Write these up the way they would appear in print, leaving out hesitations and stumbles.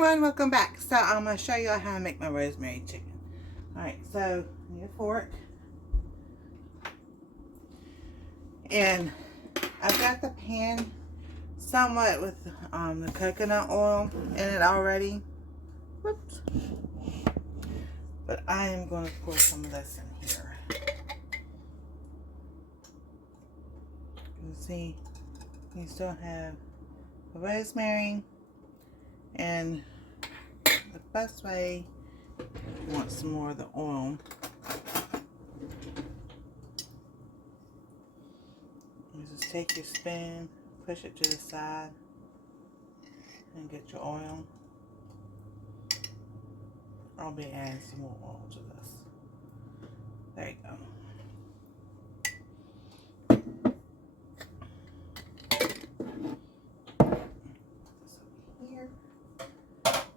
everyone, welcome back. So I'm going to show you how to make my rosemary chicken. Alright, so I need a fork. And I've got the pan somewhat with the coconut oil in it already. Whoops. But I am going to pour some of this in here. You can see you still have the rosemary, and the best way, you want some more of the oil. You just take your spoon, push it to the side, and get your oil. I'll be adding some more oil to this. There you go.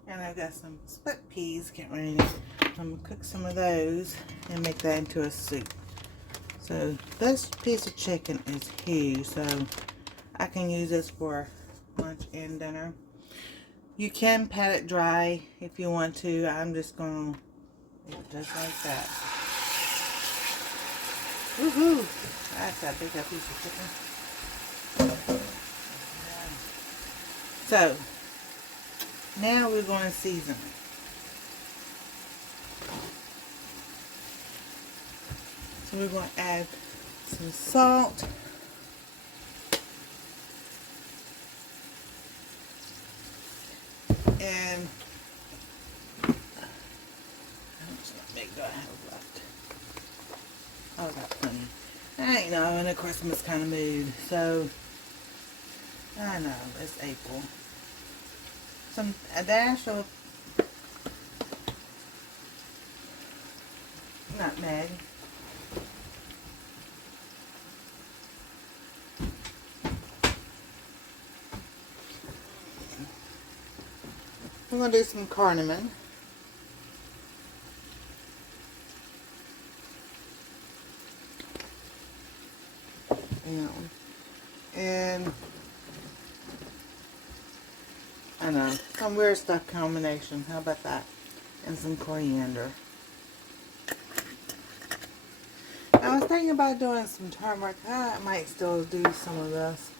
And I've got some split peas getting ready. I'm going to cook some of those and make that into a soup. So this piece of chicken is huge, so I can use this for lunch and dinner. You can pat it dry if you want to. I'm just going to do it just like that. Woohoo! That's a big piece of chicken. So now we're going to season it. So we're going to add some salt. And how much nutmeg do I have left? Oh, I got plenty. I ain't know, in a Christmas kind of mood. So, I know, it's April. A dash of nutmeg. I'm going to do some cardamom. And I know, some weird stuff combination. How about that? And some coriander. I was thinking about doing some turmeric. I might still do some of this.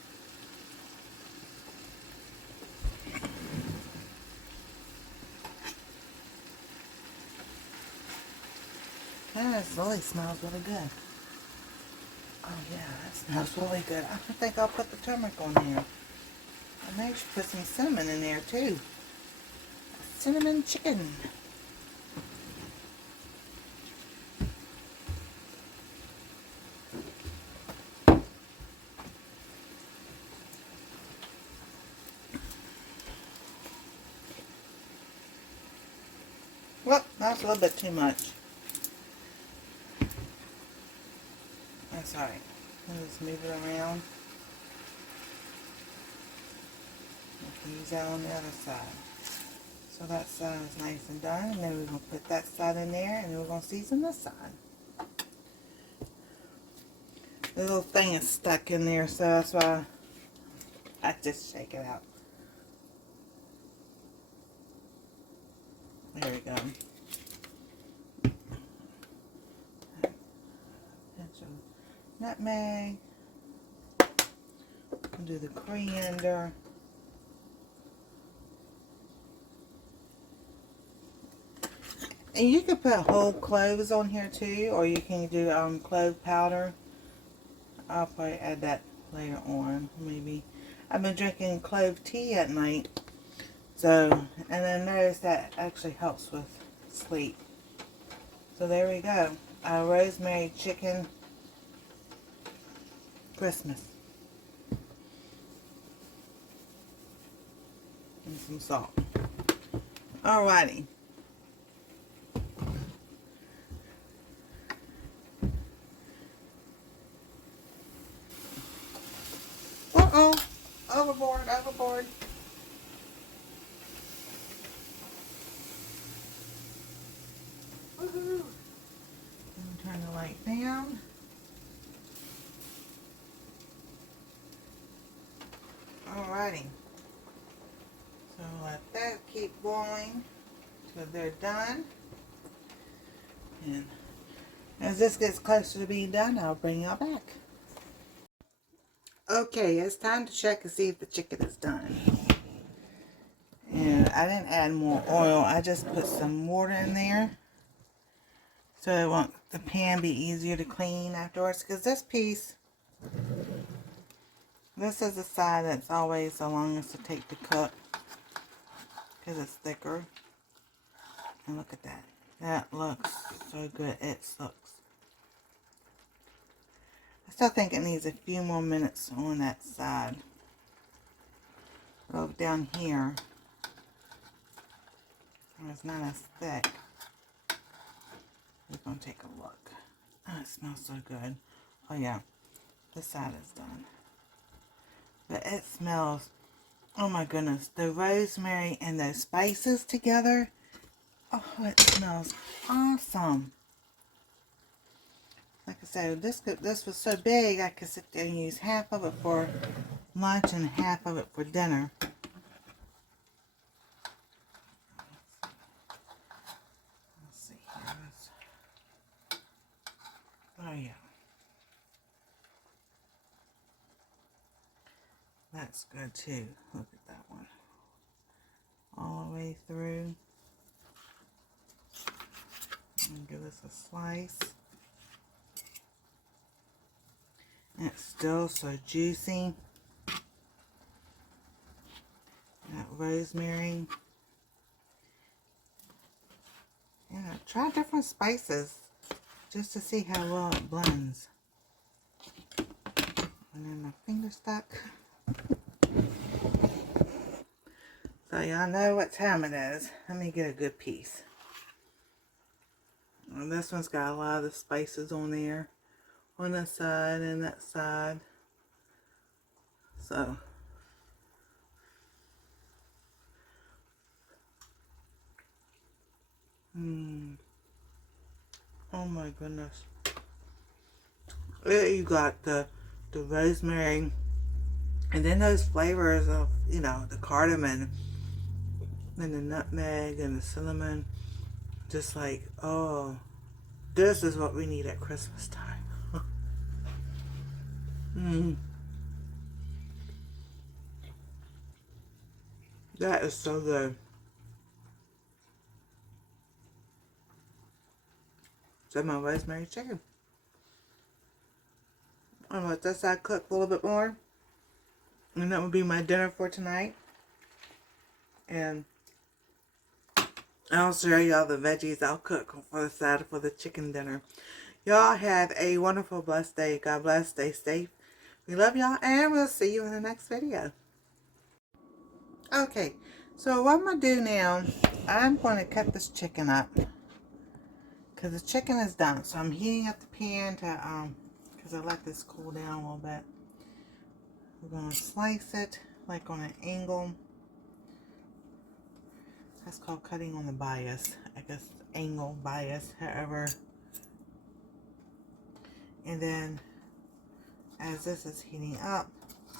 Yeah, this really smells really good. Oh yeah, that smells really good. I think I'll put the turmeric on there. I may should put some cinnamon in there too. Cinnamon chicken. Well, that's a little bit too much. That's alright. Let's move it around. Use that on the other side. So that side is nice and done. And then we're going to put that side in there, and then we're going to season this side. The little thing is stuck in there, so that's why I just shake it out. There we go. Nutmeg. I'll do the coriander. And you can put whole cloves on here too, or you can do clove powder. I'll probably add that later on, maybe. I've been drinking clove tea at night, so, and I noticed that actually helps with sleep. So there we go, rosemary chicken Christmas. And some salt. Alrighty. Uh-oh. Overboard, overboard. Woohoo. Turn the light down. Alrighty. So let that keep keep boiling till they're done. And as this gets closer to being done, I'll bring y'all back. Okay, it's time to check and see if the chicken is done. And I didn't add more oil. I just put some water in there so it won't the pan be easier to clean afterwards. Because this piece, this is the side that's always the longest to take to cook because it's thicker. And look at that. That looks so good. It looks. I still think it needs a few more minutes on that side. Over down here, it's not as thick. We're going to take a look. Oh, it smells so good. Oh yeah, this side is done. But it smells, oh my goodness, the rosemary and those spices together. Oh, it smells awesome. Like I said, this was so big I could sit there and use half of it for lunch and half of it for dinner. Let's see here. Oh yeah. That's good too. Look at that one. All the way through. And give this a slice. And it's still so juicy. That rosemary. Yeah, try different spices just to see how well it blends. And then my finger stuck. So y'all know what time it is. Let me get a good piece. And this one's got a lot of the spices on there. On that side and that side. So. Oh my goodness. You got the rosemary. And then those flavors of, you know, the cardamom. And the nutmeg and the cinnamon. Just like, oh. This is what we need at Christmas time. That is so good. So my rosemary chicken. I'm gonna let this side cook a little bit more. And that would be my dinner for tonight. And I'll show y'all the veggies I'll cook for the side for the chicken dinner. Y'all have a wonderful, blessed day. God bless. Stay safe. We love y'all, and we'll see you in the next video. Okay, so what I'm going to do now, I'm going to cut this chicken up. Because the chicken is done. So I'm heating up the pan to, because I let this cool down a little bit. We're going to slice it like on an angle. That's called cutting on the bias. I guess angle, bias, however. And then as this is heating up,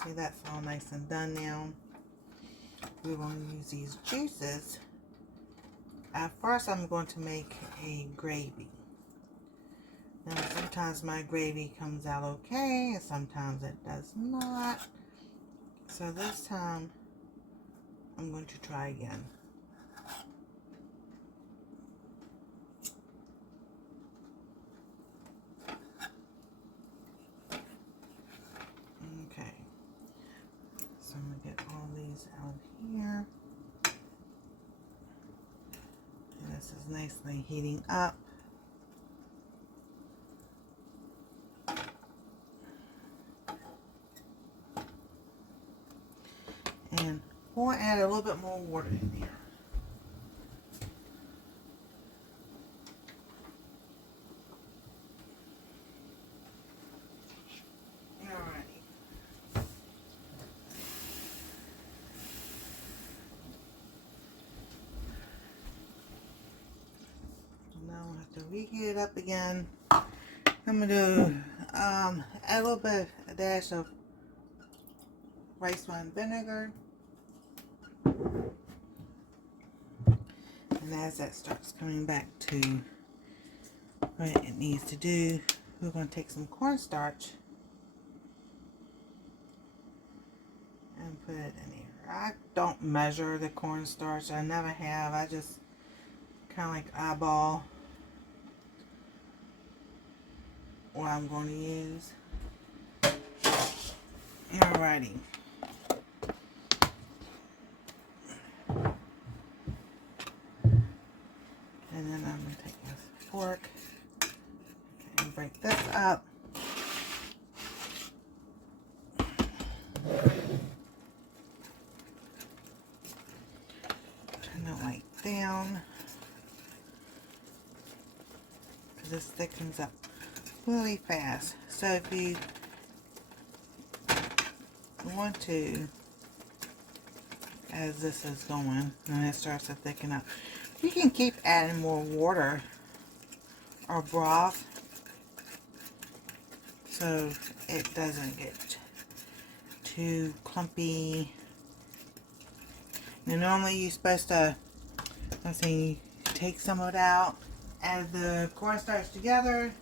see that's all nice and done now. We're going to use these juices. At first I'm going to make a gravy. Now sometimes my gravy comes out okay and sometimes it does not. So this time I'm going to try again. Okay. So I'm going to get all these out here. And this is nicely heating up. And we'll add a little bit more water in there. Alrighty. Now we'll have to reheat it up again. I'm going to do add a little bit, a dash of rice wine vinegar. And as that starts coming back to what it needs to do, we're going to take some cornstarch and put it in here. I don't measure the cornstarch. I never have. I just kind of like eyeball what I'm going to use. Alrighty. And then I'm going to take this fork and break this up. Turn the light down because this thickens up really fast. So if you want to, as this is going and it starts to thicken up, you can keep adding more water or broth so it doesn't get too clumpy. Now normally you're supposed to, let's see, take some of it out, add the cornstarch together,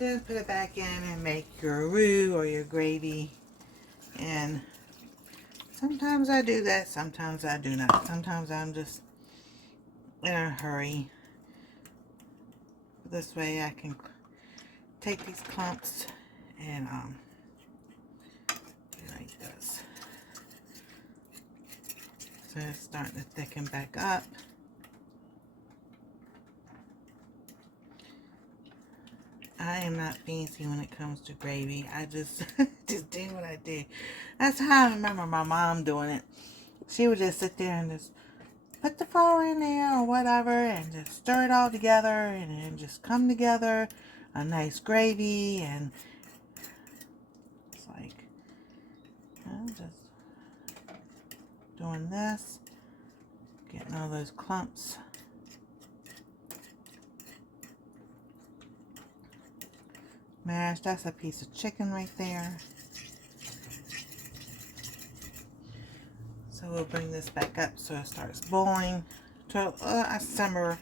then put it back in and make your roux or your gravy. And sometimes I do that, sometimes I do not. Sometimes I'm just in a hurry. This way I can take these clumps and do like this. So it's starting to thicken back up. I am not fancy when it comes to gravy. I just just do what I do. That's how I remember my mom doing it. She would just sit there and just put the flour in there or whatever and just stir it all together and then just come together a nice gravy. And it's like, I'm just doing this, getting all those clumps. Mashed. That's a piece of chicken right there. So we'll bring this back up so it starts boiling to a simmer.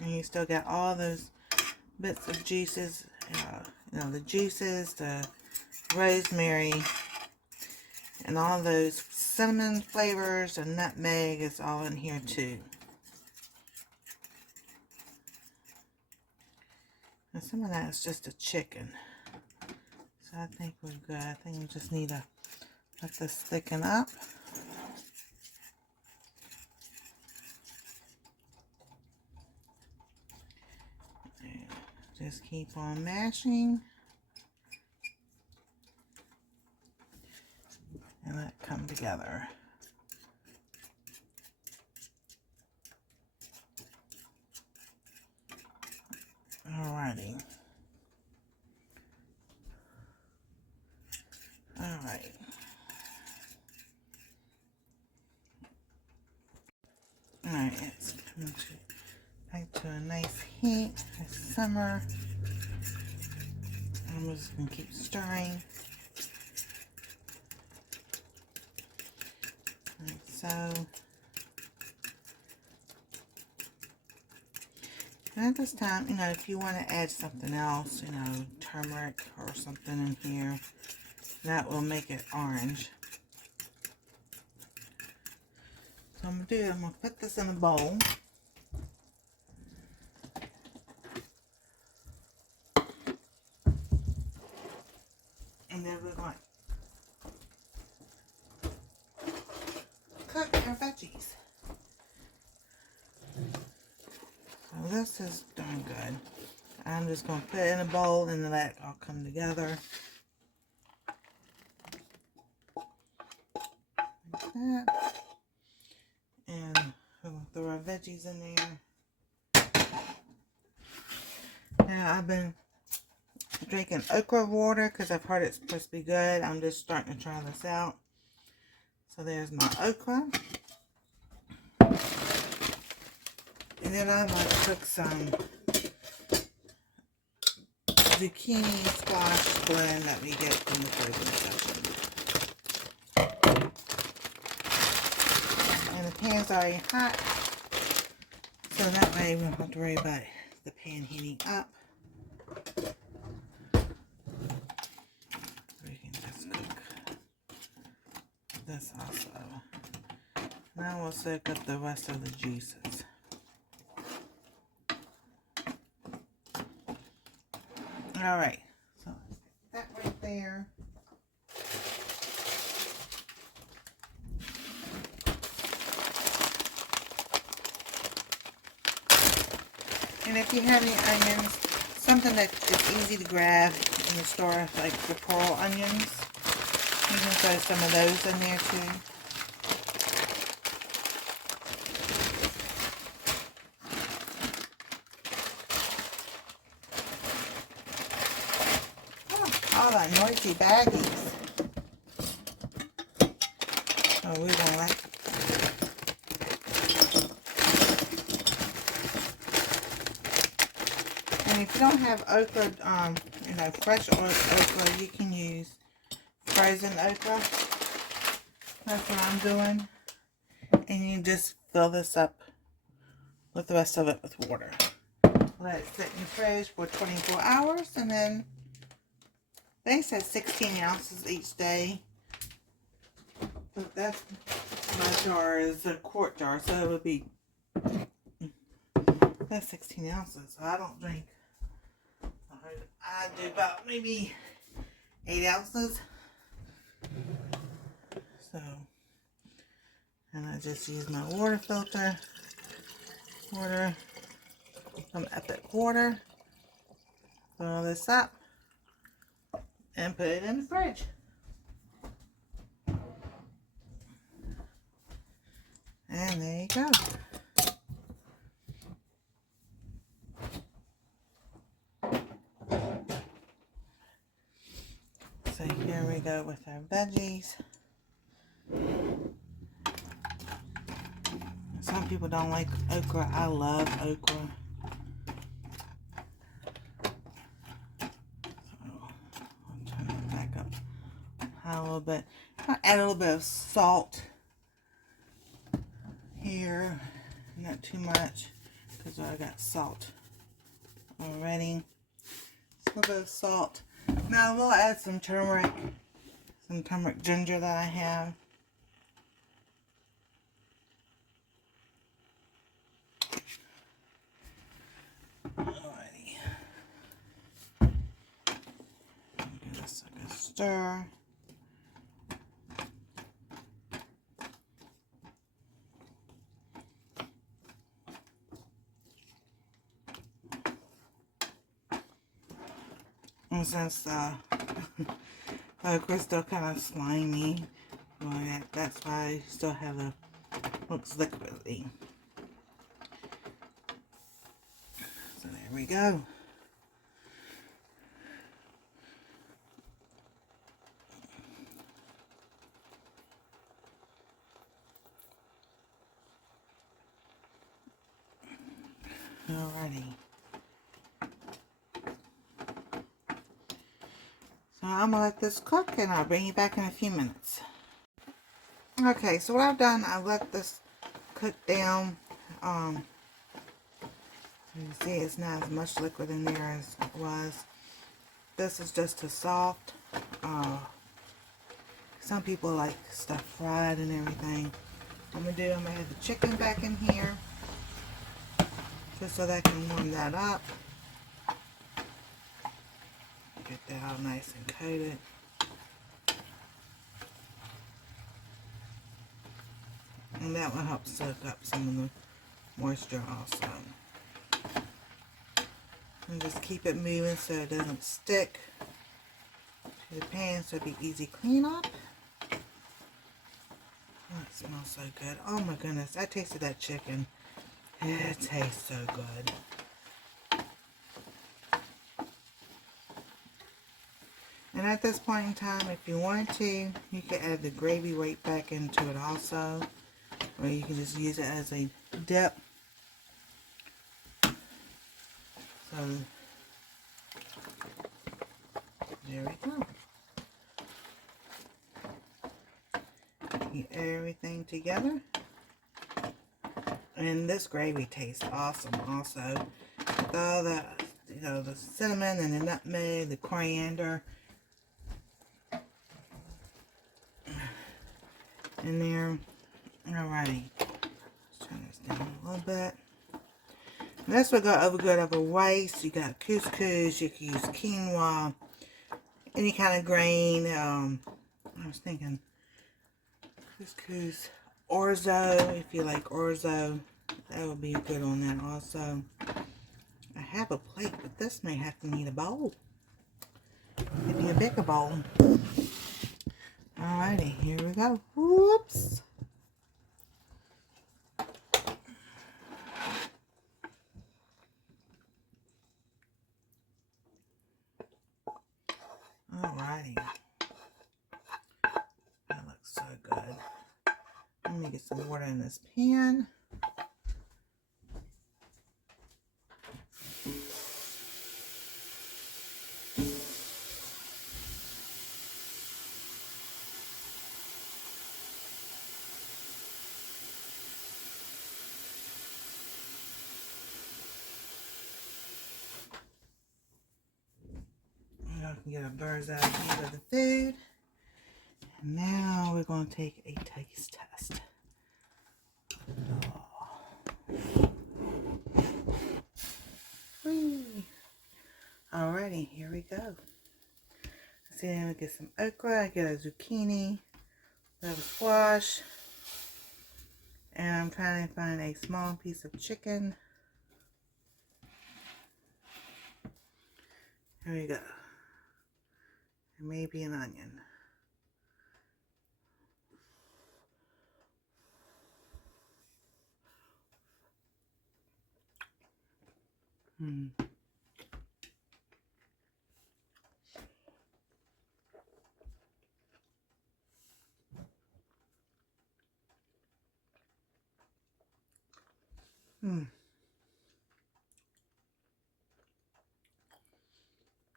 And you still got all those bits of juices, you know, the juices, the rosemary, and all those cinnamon flavors, and nutmeg is all in here too. And some of that is just a chicken. So I think we're good. I think we just need to let this thicken up. And just keep on mashing. And let it come together. Alrighty. Alright. Alright, it's coming back to a nice heat. It's summer. I'm just going to keep stirring. Like so. And at this time, you know, if you want to add something else, you know, turmeric or something in here, that will make it orange. So I'm going to put this in a bowl. And then we're going to cook our veggies. So this is doing good. I'm just going to put it in a bowl and let it all come together. Like that. And we'll throw our veggies in there. Now I've been drinking okra water because I've heard it's supposed to be good. I'm just starting to try this out. So there's my okra. And then I'm going to cook some zucchini squash blend that we get from the frozen section. is already hot, so that way we don't have to worry about the pan heating up. We can just cook this also. Now we'll soak up the rest of the juices. Alright, so that right there. And if you have any onions, something that is easy to grab in the store, like the pearl onions, you can throw some of those in there too. Oh, all the noisy baggies. Oh, we don't like. And if you don't have okra, fresh okra, you can use frozen okra. That's what I'm doing. And you just fill this up with the rest of it with water. Let it sit in the fridge for 24 hours, and then they said 16 ounces each day. But that's, my jar is a quart jar, so it would be, that's 16 ounces. So I don't drink. I do about maybe 8 ounces. So, and I just use my water filter. Water, some Epic water. Fill this up and put it in the fridge. And there you go. So here we go with our veggies. Some people don't like okra. I love okra. So I'll turn it back up high a little bit. I'll add a little bit of salt here. Not too much because I got salt already. Just a little bit of salt. Now we'll add some turmeric ginger that I have. Alrighty. Give this a good stir. And since the okra's still kind of slimy, well, that's why I still have the looks liquidy. So there we go. Alrighty. So I'm going to let this cook and I'll bring you back in a few minutes. Okay, so what I've done, I've let this cook down. You can see it's not as much liquid in there as it was. This is just a soft. Some people like stuff fried and everything. I'm going to add the chicken back in here. Just so that I can warm that up. Get that all nice and coated. And that will help soak up some of the moisture also. And just keep it moving so it doesn't stick to the pan, so it'll be easy cleanup. Oh, it smells so good. Oh my goodness, I tasted that chicken. It tastes so good. And at this point in time, if you wanted to, you could add the gravy right back into it also. Or you can just use it as a dip. So, there we go. Get everything together. And this gravy tastes awesome also. With all the, the cinnamon and the nutmeg, the coriander in there. Alrighty. Let's turn this down a little bit. And this will go over good over rice. You got couscous. You can use quinoa. Any kind of grain. I was thinking couscous. Orzo. If you like orzo. That would be good on that also. I have a plate, but this may have to need a bowl. Maybe a bigger bowl. Alrighty, here we go. Whoops. Alrighty. That looks so good. Let me get some water in this pan. I can get a bird's eye view of the food. And now we're going to take a taste test. Whee. Alrighty, here we go. See, then we get some okra, I get a zucchini, a little squash, and I'm trying to find a small piece of chicken. Here we go. And maybe an onion.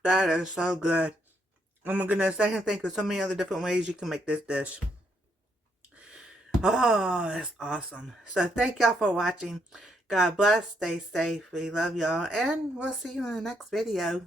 That is so good. Oh my goodness, I can think of so many other different ways you can make this dish. Oh, that's awesome. So thank y'all for watching. God bless. Stay safe. We love y'all. And we'll see you in the next video.